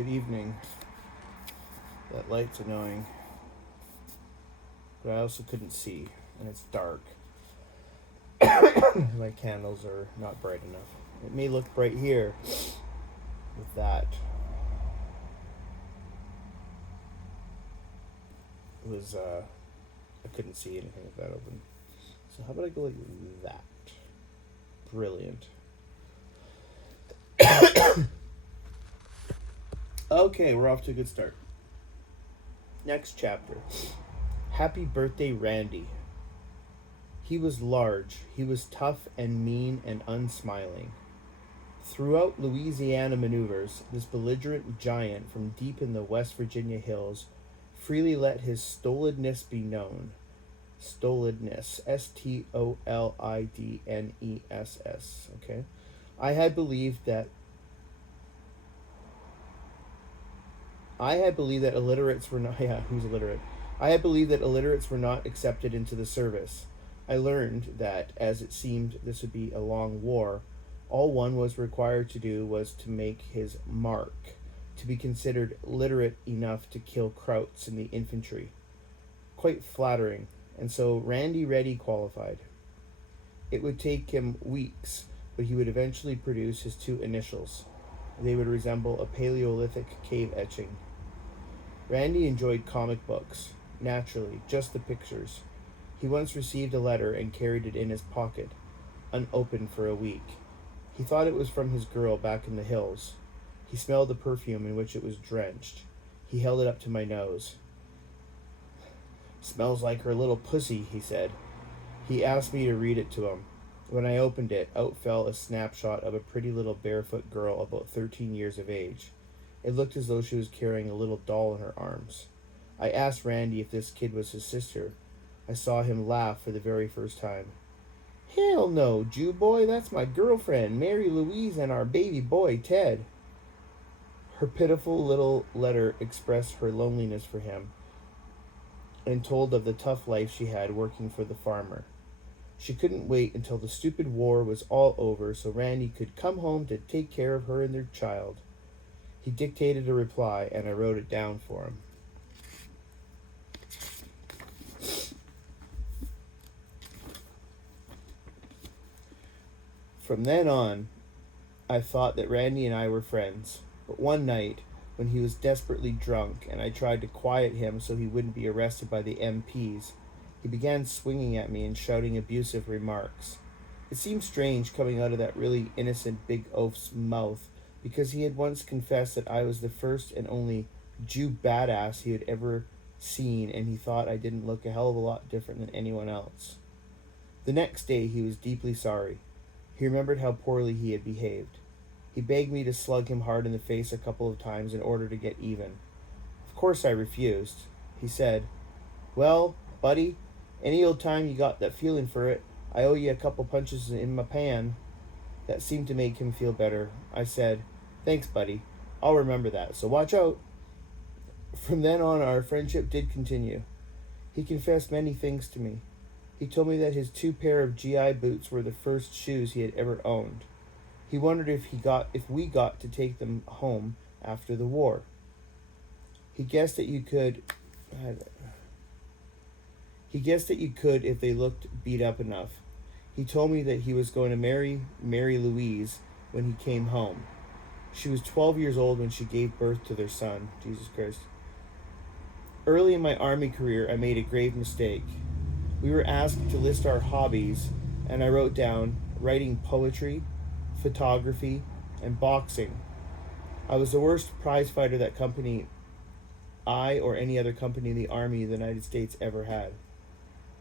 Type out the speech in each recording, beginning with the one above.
Good evening. That light's annoying. But I also couldn't see, and it's dark. My candles are not bright enough. It may look bright here with that. It was, I couldn't see anything with that open. So how about I go like that? Brilliant. Okay, we're off to a good start. Next chapter. Happy birthday, Randy. He was large, he was tough and mean and unsmiling. Throughout Louisiana maneuvers, this belligerent giant from deep in the West Virginia hills freely let his stolidness be known. Stolidness. Stolidness. Okay? I had believed that illiterates were not. Yeah, who's illiterate? I had believed that illiterates were not accepted into the service. I learned that, as it seemed this would be a long war, all one was required to do was to make his mark, to be considered literate enough to kill Krauts in the infantry. Quite flattering, and so Randy Reddy qualified. It would take him weeks, but he would eventually produce his two initials. They would resemble a Paleolithic cave etching. Randy enjoyed comic books. Naturally, just the pictures. He once received a letter and carried it in his pocket, unopened for a week. He thought it was from his girl back in the hills. He smelled the perfume in which it was drenched. He held it up to my nose. "Smells like her little pussy," he said. He asked me to read it to him. When I opened it, out fell a snapshot of a pretty little barefoot girl about 13 years of age. It looked as though she was carrying a little doll in her arms. I asked Randy if this kid was his sister. I saw him laugh for the very first time. "Hell no, Jew boy, that's my girlfriend, Mary Louise, and our baby boy, Ted." Her pitiful little letter expressed her loneliness for him and told of the tough life she had working for the farmer. She couldn't wait until the stupid war was all over so Randy could come home to take care of her and their child. He dictated a reply, and I wrote it down for him. From then on, I thought that Randy and I were friends. But one night, when he was desperately drunk and I tried to quiet him so he wouldn't be arrested by the MPs, he began swinging at me and shouting abusive remarks. It seemed strange coming out of that really innocent big oaf's mouth, because he had once confessed that I was the first and only Jew badass he had ever seen, and he thought I didn't look a hell of a lot different than anyone else. The next day he was deeply sorry. He remembered how poorly he had behaved. He begged me to slug him hard in the face a couple of times in order to get even. Of course I refused. He said, "Well, buddy, any old time you got that feeling for it, I owe you a couple punches in my pan." That seemed to make him feel better. I said, "Thanks, buddy. I'll remember that, so watch out." From then on, our friendship did continue. He confessed many things to me. He told me that his 2 pair of GI boots were the first shoes he had ever owned. He wondered if we got to take them home after the war. He guessed that you could if they looked beat up enough. He told me that he was going to marry Mary Louise when he came home. She was 12 years old when she gave birth to their son. Jesus Christ. Early in my army career, I made a grave mistake. We were asked to list our hobbies, and I wrote down writing poetry, photography, and boxing. I was the worst prize fighter that company, I or any other company in the Army of the United States ever had.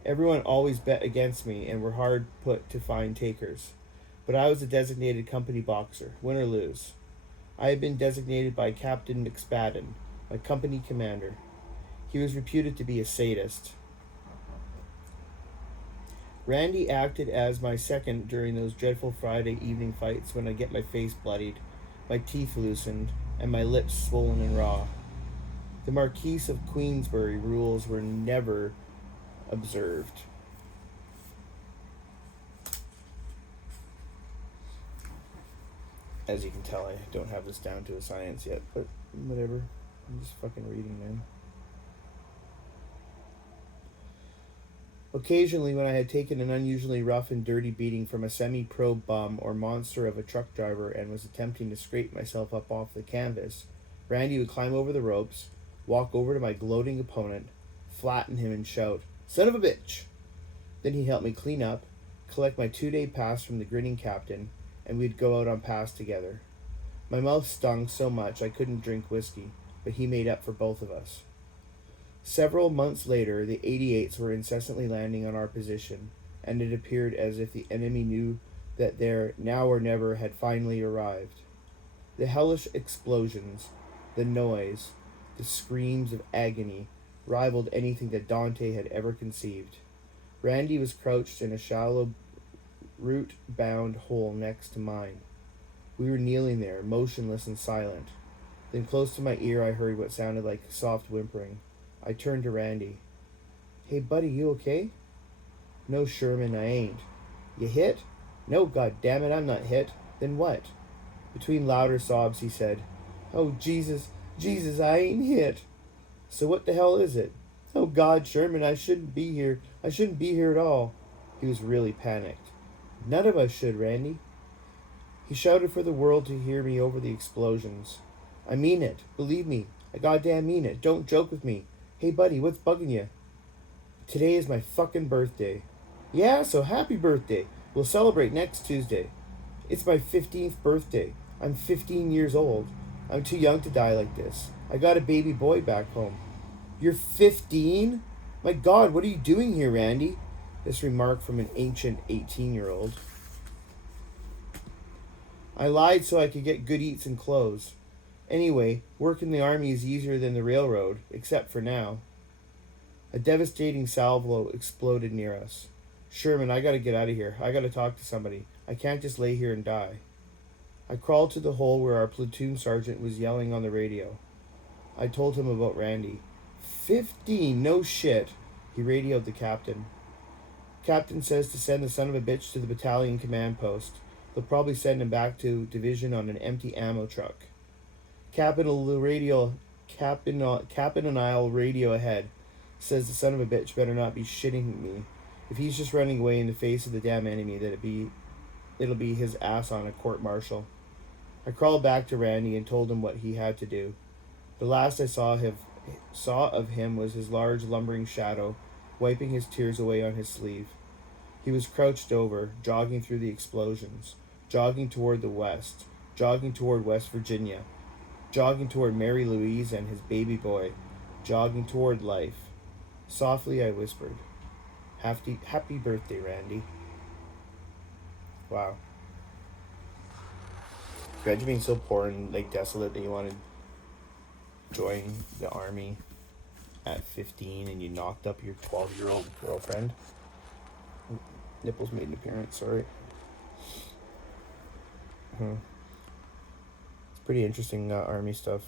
Everyone always bet against me and were hard put to find takers. But I was a designated company boxer, win or lose. I had been designated by Captain McSpadden, my company commander. He was reputed to be a sadist. Randy acted as my second during those dreadful Friday evening fights when I get my face bloodied, my teeth loosened, and my lips swollen and raw. The Marquis of Queensberry rules were never observed. As you can tell, I don't have this down to a science yet, but whatever. I'm just fucking reading, man. Occasionally, when I had taken an unusually rough and dirty beating from a semi-pro bum or monster of a truck driver and was attempting to scrape myself up off the canvas, Randy would climb over the ropes, walk over to my gloating opponent, flatten him and shout, "Son of a bitch!" Then he'd help me clean up, collect my 2-day pass from the grinning captain, and we'd go out on pass together. My mouth stung so much I couldn't drink whiskey, but he made up for both of us. Several months later, the 88s were incessantly landing on our position, and it appeared as if the enemy knew that their now or never had finally arrived. The hellish explosions, the noise, the screams of agony rivaled anything that Dante had ever conceived. Randy was crouched in a shallow, root-bound hole next to mine. We were kneeling there, motionless and silent. Then close to my ear I heard what sounded like soft whimpering. I turned to Randy. "Hey, buddy, you okay?" "No, Sherman, I ain't." "You hit?" "No, goddammit, I'm not hit." "Then what?" Between louder sobs, he said, "Oh, Jesus, I ain't hit." "So what the hell is it?" "Oh, God, Sherman, I shouldn't be here. I shouldn't be here at all." He was really panicked. "None of us should, Randy." He shouted for the world to hear me over the explosions. "I mean it. Believe me. I goddamn mean it. Don't joke with me. Hey, buddy, what's bugging you?" "Today is my fucking birthday." "Yeah, so happy birthday. We'll celebrate next Tuesday." "It's my 15th birthday. I'm 15 years old. I'm too young to die like this. I got a baby boy back home." "You're 15? My God, what are you doing here, Randy?" This remark from an ancient 18-year-old. "I lied so I could get good eats and clothes. Anyway, work in the army is easier than the railroad, except for now." A devastating salvo exploded near us. "Sherman, I gotta get out of here. I gotta talk to somebody. I can't just lay here and die." I crawled to the hole where our platoon sergeant was yelling on the radio. I told him about Randy. 15, no shit. He radioed the captain. "Captain says to send the son of a bitch to the battalion command post. They'll probably send him back to division on an empty ammo truck." Captain and I'll radio ahead. Says the son of a bitch better not be shitting me. If he's just running away in the face of the damn enemy, it'll be his ass on a court-martial. I crawled back to Randy and told him what he had to do. The last I saw of him was his large lumbering shadow, wiping his tears away on his sleeve. He was crouched over, jogging through the explosions, jogging toward the west, jogging toward West Virginia, jogging toward Mary Louise and his baby boy, jogging toward life. Softly I whispered, Happy birthday, Randy." Wow. Imagine being so poor and like desolate that you want to join the army at 15 and you knocked up your 12-year-old girlfriend. Nipples made an appearance, sorry. It's pretty interesting army stuff.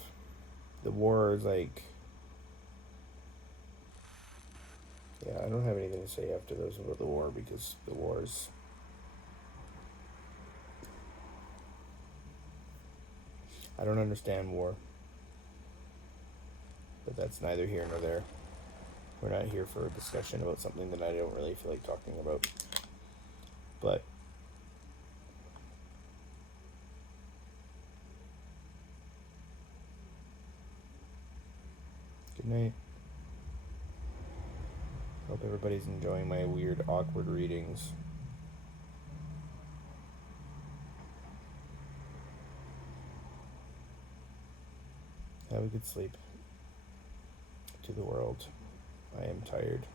The war is like... Yeah, I don't have anything to say after those about the war because the war's... I don't understand war. But that's neither here nor there. We're not here for a discussion about something that I don't really feel like talking about. But good night. Hope everybody's enjoying my weird, awkward readings. Have a good sleep. To the world. I am tired.